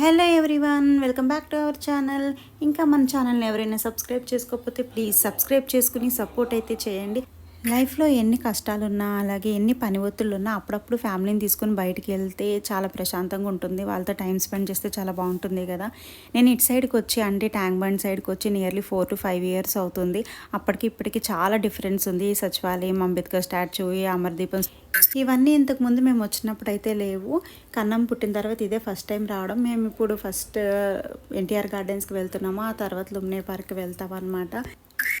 Hello everyone, welcome back to our channel. ఇంకా మన ఛానల్ని ఎవరైనా సబ్స్క్రైబ్ చేసుకోకపోతే ప్లీజ్ సబ్స్క్రైబ్ చేసుకుని సపోర్ట్ అయితే చేయండి. లైఫ్లో ఎన్ని కష్టాలున్నా, అలాగే ఎన్ని పని ఒత్తులున్నా అప్పుడప్పుడు ఫ్యామిలీని తీసుకుని బయటికి వెళ్తే చాలా ప్రశాంతంగా ఉంటుంది. వాళ్ళతో టైం స్పెండ్ చేస్తే చాలా బాగుంటుంది కదా. నేను ఇటు సైడ్కి వచ్చి, అంటే ట్యాంక్ బండ్ సైడ్కి వచ్చి నియర్లీ 4 to 5 years అవుతుంది. అప్పటికి ఇప్పటికి చాలా డిఫరెన్స్ ఉంది. ఈ సచివాలయం, అంబేద్కర్ స్టాచ్యూ, ఈ అమరదీపం, ఇవన్నీ ఇంతకుముందు మేము వచ్చినప్పుడు అయితే లేవు. కన్నం పుట్టిన తర్వాత ఇదే ఫస్ట్ టైం రావడం. మేము ఇప్పుడు ఫస్ట్ ఎన్టీఆర్ గార్డెన్స్కి వెళ్తున్నాము, ఆ తర్వాత లుమ్నే పార్క్కి వెళ్తాం అనమాట.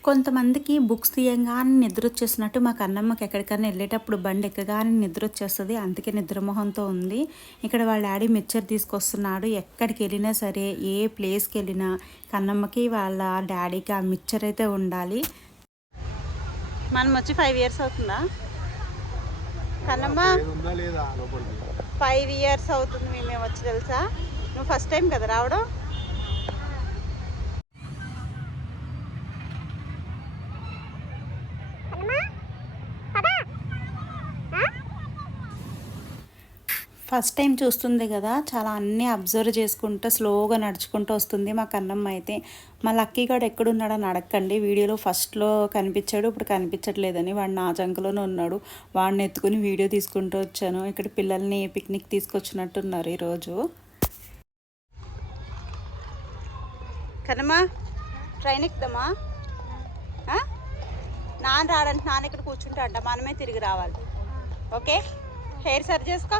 కొంతమందికి బుక్స్ తీయంగానే నిద్ర వచ్చేసినట్టు మా కన్నమ్మకి ఎక్కడికైనా వెళ్ళేటప్పుడు బండి ఎక్కగానే నిద్ర వచ్చేస్తుంది. అందుకే నిద్రమోహంతో ఉంది. ఇక్కడ వాళ్ళ డాడీ మిక్చర్ తీసుకొస్తున్నాడు. ఎక్కడికి వెళ్ళినా సరే, ఏ ప్లేస్కి వెళ్ళినా కన్నమ్మకి వాళ్ళ డాడీకి ఆ మిక్చర్ అయితే ఉండాలి. మనం వచ్చి 5 years అవుతుందా కన్నమ్మ? 5 years అవుతుంది మేము వచ్చి, తెలుసా? నువ్వు ఫస్ట్ టైం కదా రావడం. ఫస్ట్ టైం చూస్తుంది కదా, చాలా అన్నీ అబ్జర్వ్ చేసుకుంటూ స్లోగా నడుచుకుంటూ వస్తుంది మా కన్నమ్మ అయితే. మా లక్కీ గాడు ఎక్కడున్నాడని అడగండి. వీడియోలో ఫస్ట్లో కనిపించాడు, ఇప్పుడు కనిపించట్లేదని. వాడు నా జంకలోనే ఉన్నాడు. వాడిని ఎత్తుకుని వీడియో తీసుకుంటూ వచ్చాను. ఇక్కడ పిల్లల్ని పిక్నిక్ తీసుకొచ్చినట్టున్నారు ఈరోజు. కన్నమ్మ, ట్రైన్ ఎక్కుదామా? నాన్న రావడానికి, నాన్న ఇక్కడ కూర్చుంటా అంట, మనమే తిరిగి రావాలి. ఓకే, హెయిర్ సరి చేసుకో.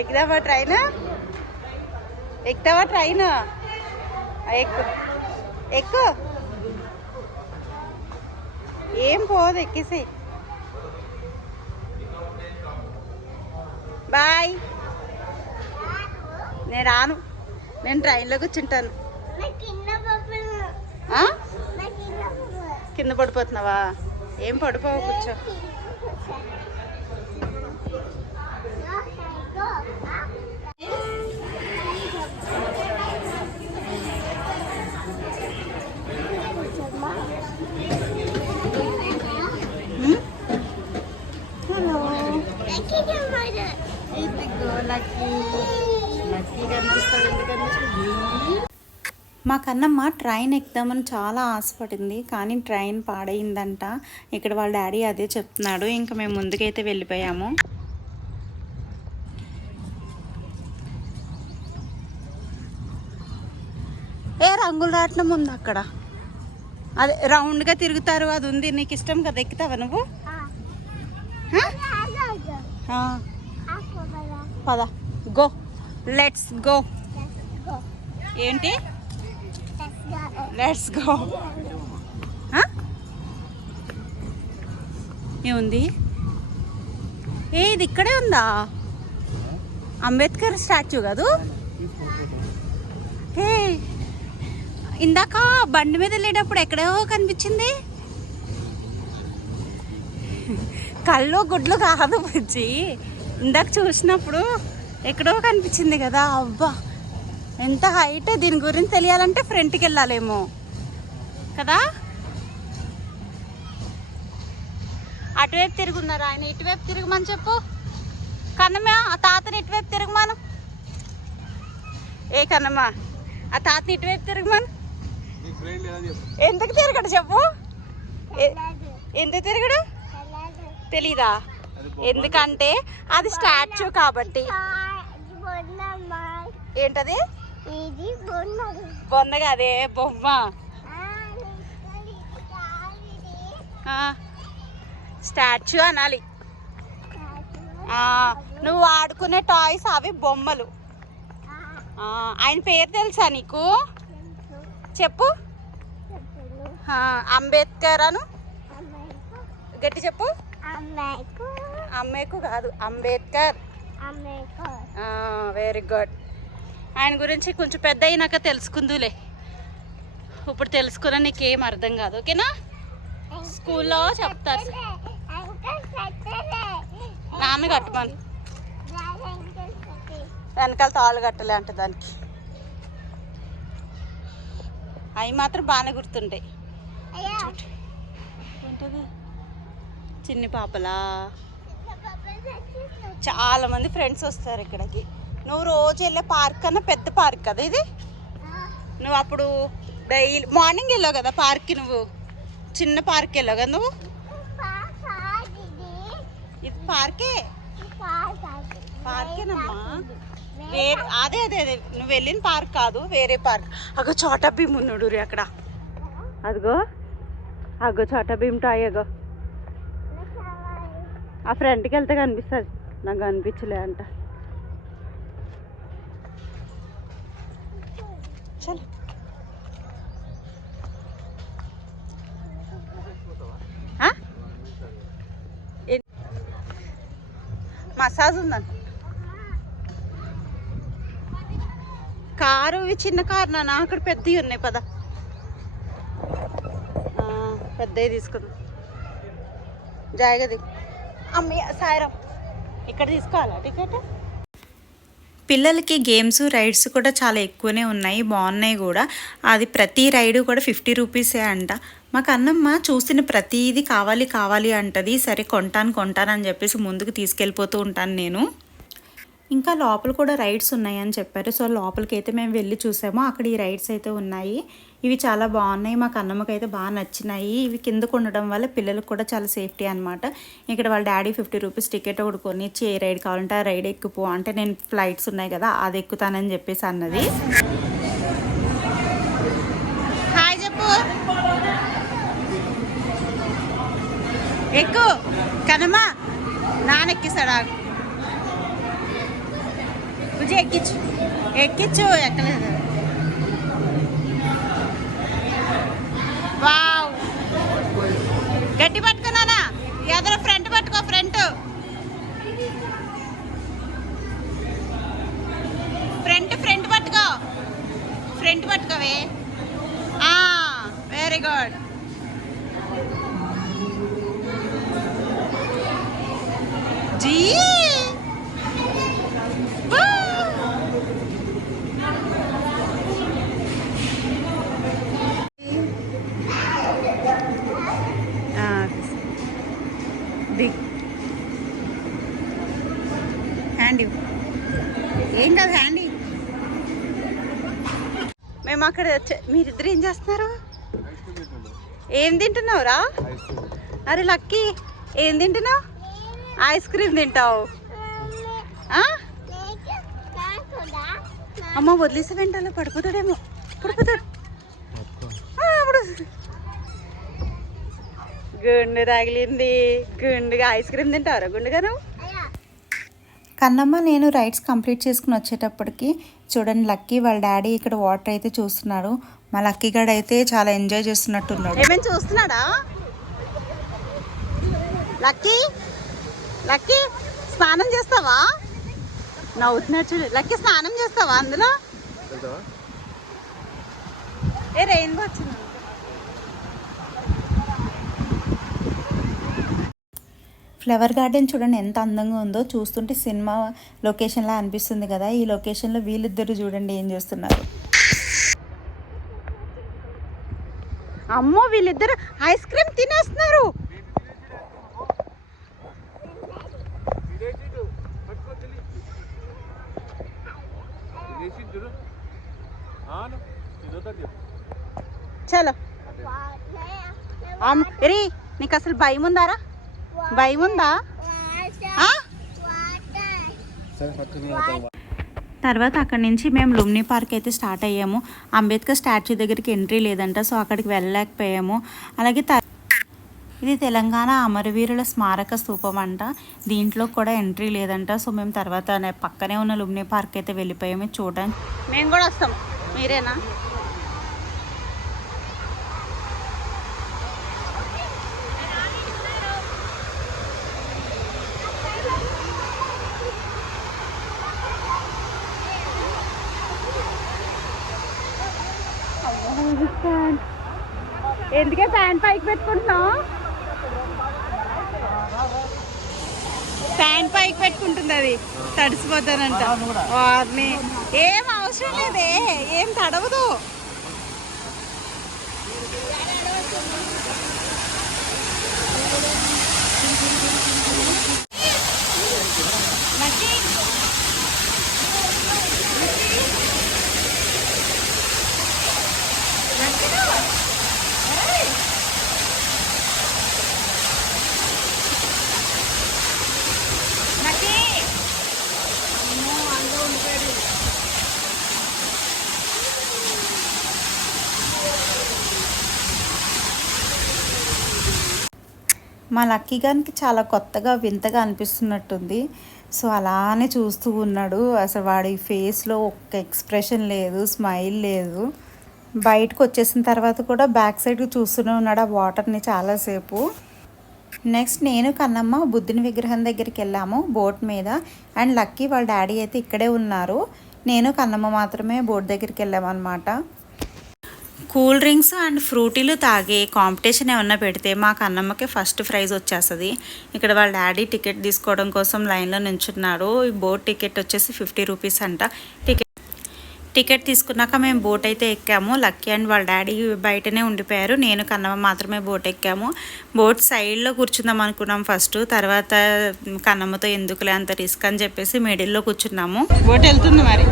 ఎక్కుదామా ట్రైన్? ఎక్కుతావా ట్రైన్? ఎక్కు ఎక్కు, ఏం పోదు, ఎక్కేసి. బాయ్. నేను రాను, నేను ట్రైన్లో కూర్చుంటాను. కింద పడిపోతున్నావా? ఏం పడిపోవు, కూర్చో. మా కన్నమ్మ ట్రైన్ ఎక్కుదామని చాలా ఆశపడింది, కానీ ట్రైన్ పాడైందంట. ఇక్కడ వాళ్ళ డాడీ అదే చెప్తున్నాడు. ఇంకా మేము ముందుకైతే వెళ్ళిపోయాము. రంగులు రాట్నం ఉంది అక్కడ, అదే రౌండ్గా తిరుగుతారు, అది ఉంది. నీకు ఇష్టం కదా, ఎక్కుతావా నువ్వు? పద, గో, లెట్స్ గో. ఏంటి? Let's go. ఏముంది? ఇది ఇక్కడే ఉందా? అంబేద్కర్ స్టాచ్యూ కాదు? హే, ఇందాక బండి మీద వెళ్ళేటప్పుడు ఎక్కడో కనిపించింది. కళ్ళు గుడ్లు కాదు బుజ్జి, ఇందాక చూసినప్పుడు ఎక్కడో కనిపించింది కదా. అబ్బా, ఎంత హైట్! దీని గురించి తెలియాలంటే ఫ్రంట్కి వెళ్ళాలేమో కదా. అటువైపు తిరుగున్నారు ఆయన, ఇటువైపు తిరగమని చెప్పు. కన్నమ్మ, ఆ తాతని ఇటువైపు తిరగమను. ఏ కన్నమ్మ, ఆ తాతని ఇటువైపు తిరగమను. ఎందుకు తిరగడు చెప్పు? ఎందుకు తిరగడు తెలీదా? ఎందుకంటే అది స్టాచ్యూ కాబట్టి. ఏంటది? బొన్నగా, అదే బొమ్మ. స్టాచ్యూ అనాలి. నువ్వు ఆడుకునే టాయ్స్ అవి బొమ్మలు. ఆయన పేరు తెలుసా నీకు? చెప్పు. అంబేద్కర్ అను, గట్టి చెప్పు. అమ్మేకు కాదు, అంబేద్కర్. Very good. ఆయన గురించి కొంచెం పెద్ద అయినాక తెలుసుకుందులే, ఇప్పుడు తెలుసుకున్నా నీకేం అర్థం కాదు. ఓకేనా? స్కూల్లో చెప్తారు. నాన్న కట్టమని, వెనకాల తాళ్ళు కట్టలే అంటే దానికి. అవి మాత్రం బాగానే గుర్తుంటాయి. చిన్ని పాపలా చాలా మంది ఫ్రెండ్స్ వస్తారు ఇక్కడికి. నువ్వు రోజు వెళ్ళే పార్క్ కన్నా పెద్ద పార్క్ కదా ఇది. నువ్వు అప్పుడు డైలీ మార్నింగ్ వెళ్ళావు కదా పార్క్కి, నువ్వు చిన్న పార్క్ వెళ్ళావు కదా నువ్వు. ఇది పార్కే, పార్కేనమ్మా. వేరే అదే అదే అదే నువ్వు వెళ్ళిన పార్క్ కాదు, వేరే పార్క్. అగో చోటా భీమ్ ఉన్నాడు రే అక్కడ. అదిగో అగో చోటా భీమ్ టాయ్. అగో ఆ ఫ్రంట్కి వెళ్తే కనిపిస్తుంది, నాకు కనిపించలే అంట. చలో మసాజ్ ఉందని. కారు చిన్న కారు నాన్న, అక్కడ పెద్దవి ఉన్నాయి పద. పెద్దవి తీసుకుందాం జాయిగది. అమ్మయ్య సాయిరామ్, ఇక్కడ తీసుకోవాలా టికెట్? పిల్లలకి గేమ్స్ రైడ్స్ కూడా చాలా ఎక్కువనే ఉన్నాయి, బాగున్నాయి కూడా. అది ప్రతి రైడు కూడా 50 రూపీసే అంట. మాకు అన్నమ్మ చూసిన ప్రతిదీ కావాలి కావాలి అంటది. సరే కొంటాను అని చెప్పేసి ముందుకు తీసుకెళ్ళిపోతూ ఉంటాను నేను. ఇంకా లోపల కూడా రైడ్స్ ఉన్నాయని చెప్పారు. సో లోపలికి అయితే మేము వెళ్ళి చూసాము, అక్కడ ఈ రైడ్స్ అయితే ఉన్నాయి. ఇవి చాలా బాగున్నాయి, మాకు అన్నమ్మకి అయితే బాగా నచ్చినాయి. ఇవి కిందకు ఉండడం వల్ల పిల్లలకు కూడా చాలా సేఫ్టీ అనమాట. ఇక్కడ వాళ్ళ డాడీ 50 రూపీస్ టికెట్ ఒకటి కొనిచ్చి ఏ రైడ్ కావాలంటే ఆ రైడ్ ఎక్కుపో అంటే, నేను ఫ్లైట్స్ ఉన్నాయి కదా అది ఎక్కుతానని చెప్పేసి అన్నది. హాయ్ చెప్పు. ఎక్కు కనమ్మా, నానెక్కిస్తాడా? బుజ్జి ఎక్కించు ఎక్కించు. ఎక్కలేదు. వావ్, గట్టి పట్టుకున్నానా? ఎదురు ఫ్రంట్ పట్టుకో, ఫ్రంట్ ఫ్రంట్ ఫ్రంట్ పట్టుకో, ఫ్రంట్ పట్టుకోవే. Very good. జీ హ్యాండ్ ఏం కాదు, హ్యాండ్. మేము అక్కడ మీరిద్దరు ఏం చేస్తున్నారు? ఏం తింటున్నావురా? అరే లక్కీ, ఏం తింటున్నావు? ఐస్ క్రీమ్ తింటావు? అమ్మ వదిలేసే వెంటనే పడిపోతాడేమో. పడిపోతాడు. గుండు తగిలింది. గుండుగా ఐస్ క్రీమ్ తింటావురా గుండుగా నువ్వు? కన్నమ్మ నేను రైడ్స్ కంప్లీట్ చేసుకుని వచ్చేటప్పటికి చూడండి, లక్కీ వాళ్ళ డాడీ ఇక్కడ వాటర్ అయితే చూస్తున్నాడు. మా లక్కీ గడ్ అయితే చాలా ఎంజాయ్ చేస్తున్నట్టున్నాడు. ఏమేమి చూస్తున్నాడా లక్కీ? లక్కీ స్నానం చేస్తావా? నవ్వుతున్నాడు చూడు. లక్కీ స్నానం చేస్తావా అందులో? ఏ రెయిన్బో వచ్చింది. ఫ్లవర్ గార్డెన్ చూడండి ఎంత అందంగా ఉందో. చూస్తుంటే సినిమా లొకేషన్లా అనిపిస్తుంది కదా. ఈ లొకేషన్లో వీళ్ళిద్దరు చూడండి ఏం చేస్తున్నారు. అమ్మో, వీళ్ళిద్దరు ఐస్ క్రీమ్ తినేస్తున్నారు. చలో రీ, నీకు అసలు భయం ఉందారా? భయం ఉందా? తర్వాత అక్కడి నుంచి మేము లుమ్ని పార్క్ అయితే స్టార్ట్ అయ్యాము. అంబేద్కర్ స్టాచ్యూ దగ్గరికి ఎంట్రీ లేదంట, సో అక్కడికి వెళ్ళలేకపోయాము. అలాగే ఇది తెలంగాణ అమరవీరుల స్మారక స్తూపం అంట, దీంట్లో కూడా ఎంట్రీ లేదంట. సో మేము తర్వాత పక్కనే ఉన్న లుమ్ని పార్క్ అయితే వెళ్ళిపోయాము చూడడానికి. మేము కూడా వస్తాం, మీరేనా? ఎందుకే ప్యాంట్ పైకి పెట్టుకుంటున్నావు? ప్యాంట్ పైకి పెట్టుకుంటుంది, అది తడిసిపోతానంట. వారిని ఏం అవసరం లేదే, ఏం తడవదు. మా లక్కీ గానికి చాలా కొత్తగా వింతగా అనిపిస్తున్నట్టుంది. సో అలానే చూస్తూ ఉన్నాడు. అసలు వాడి ఫేస్లో ఒక్క ఎక్స్ప్రెషన్ లేదు, స్మైల్ లేదు. బయటకు వచ్చేసిన తర్వాత కూడా బ్యాక్ సైడ్ చూస్తూనే ఉన్నాడు ఆ వాటర్ని చాలాసేపు. నెక్స్ట్ నేను కన్నమ్మ బుద్ధుని విగ్రహం దగ్గరికి వెళ్ళాము బోట్ మీద. అండ్ లక్కీ వాళ్ళ డాడీ అయితే ఇక్కడే ఉన్నారు. నేను కన్నమ్మ మాత్రమే బోట్ దగ్గరికి వెళ్ళామన్నమాట. కూల్ డ్రింక్స్ అండ్ ఫ్రూటీలు తాగే కాంపిటీషన్ ఏమన్నా పెడితే మా కన్నమ్మకి ఫస్ట్ ప్రైజ్ వచ్చేస్తుంది. ఇక్కడ వాళ్ళ డాడీ టికెట్ తీసుకోవడం కోసం లైన్లో నించున్నారు. ఈ బోట్ టికెట్ వచ్చేసి 50 రూపీస్ అంట. టికెట్ తీసుకున్నాక మేము బోట్ అయితే ఎక్కాము. లక్కీ అండ్ వాళ్ళ డాడీ బయటనే ఉండిపోయారు. నేను కన్నమ్మ మాత్రమే బోట్ ఎక్కాము. బోట్ సైడ్లో కూర్చుందాం అనుకున్నాం ఫస్ట్. తర్వాత కన్నమ్మతో ఎందుకులే అంత రిస్క్ అని చెప్పేసి మిడిల్లో కూర్చున్నాము. బోట్ వెళ్తుంది మరి.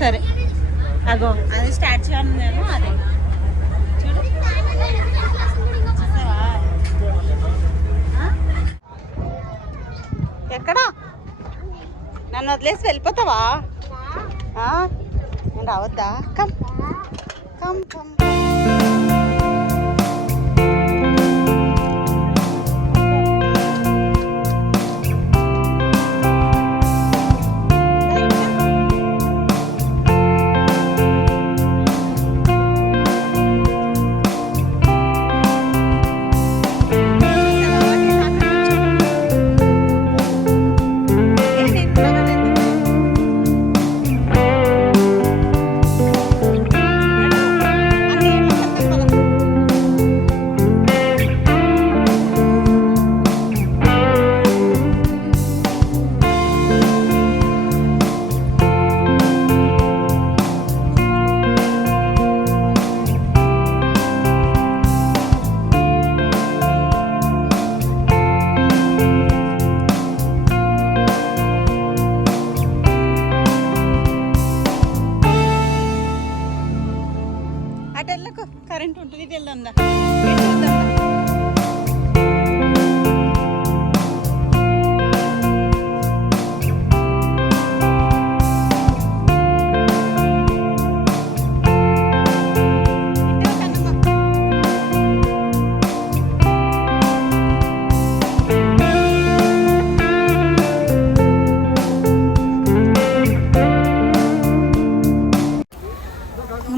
సరే అగో అది స్టాచ్యూ అన్నాను. అదే చూడు ఎక్కడా నన్ను వదిలేసి వెళ్ళిపోతావా? నేను రావద్దా? Come come come. కరెంట్ ఉంటుంది వెళ్దా.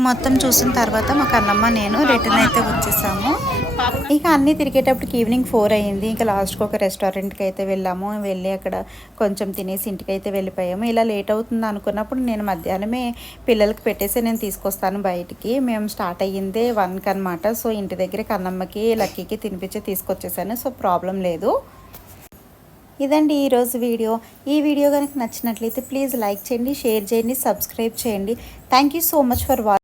మొత్తం చూసిన తర్వాత మా కన్నమ్మ నేను రిటర్న్ అయితే వచ్చేసాము. ఇక అన్నీ తిరిగేటప్పటికి ఈవినింగ్ 4 అయ్యింది. ఇంకా లాస్ట్కి ఒక రెస్టారెంట్కి అయితే వెళ్ళాము. వెళ్ళి అక్కడ కొంచెం తినేసి ఇంటికి అయితే వెళ్ళిపోయాము. ఇలా లేట్ అవుతుంది అనుకున్నప్పుడు నేను మధ్యాహ్నమే పిల్లలకి పెట్టేసి నేను తీసుకొస్తాను బయటికి. మేము స్టార్ట్ అయ్యిందే 1కి అనమాట. సో ఇంటి దగ్గర కన్నమ్మకి లక్కీకి తినిపించి తీసుకొచ్చేసాను. సో ప్రాబ్లం లేదు. ఇదండి ఈరోజు వీడియో. ఈ వీడియో కనుక నచ్చినట్లయితే ప్లీజ్ లైక్ చేయండి, షేర్ చేయండి, సబ్స్క్రైబ్ చేయండి. Thank you so much for watching.